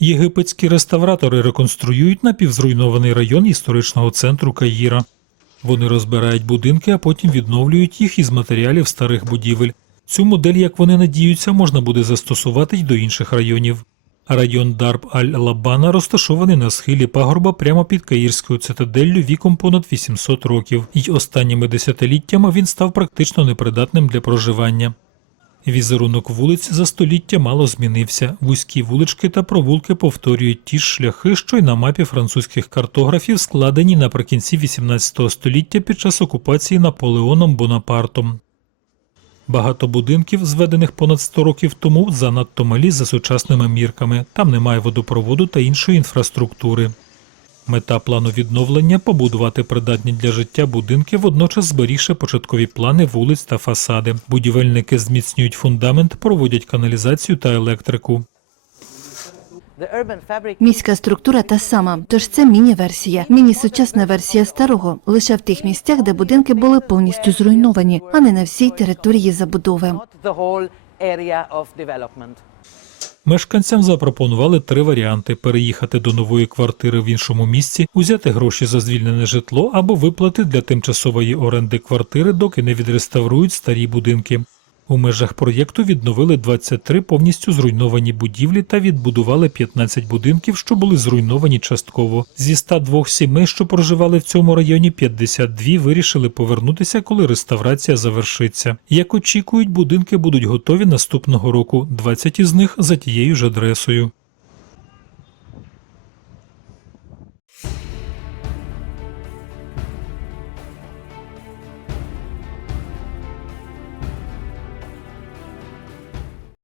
Єгипетські реставратори реконструюють напівзруйнований район історичного центру Каїра. Вони розбирають будинки, а потім відновлюють їх із матеріалів старих будівель. Цю модель, як вони надіються, можна буде застосувати й до інших районів. Район Дарб аль-Лабана розташований на схилі пагорба прямо під Каїрською цитаделлю віком понад 800 років, і останніми десятиліттями він став практично непридатним для проживання. Візерунок вулиць за століття мало змінився. Вузькі вулички та провулки повторюють ті ж шляхи, що й на мапі французьких картографів, складені наприкінці XVIII століття під час окупації Наполеоном Бонапартом. Багато будинків, зведених понад 100 років тому, занадто малі за сучасними мірками. Там немає водопроводу та іншої інфраструктури. Мета плану відновлення побудувати придатні для життя будинки, водночас зберігши початкові плани вулиць та фасади. Будівельники зміцнюють фундамент, проводять каналізацію та електрику. Міська структура та сама, тож це міні-версія, міні-сучасна версія старого, лише в тих місцях, де будинки були повністю зруйновані, а не на всій території забудови. Мешканцям запропонували три варіанти: переїхати до нової квартири в іншому місці, узяти гроші за звільнене житло або виплати для тимчасової оренди квартири, доки не відреставрують старі будинки. У межах проєкту відновили 23 повністю зруйновані будівлі та відбудували 15 будинків, що були зруйновані частково. Зі 102 сімей, що проживали в цьому районі, 52 вирішили повернутися, коли реставрація завершиться. Як очікують, будинки будуть готові наступного року, 20 із них за тією ж адресою.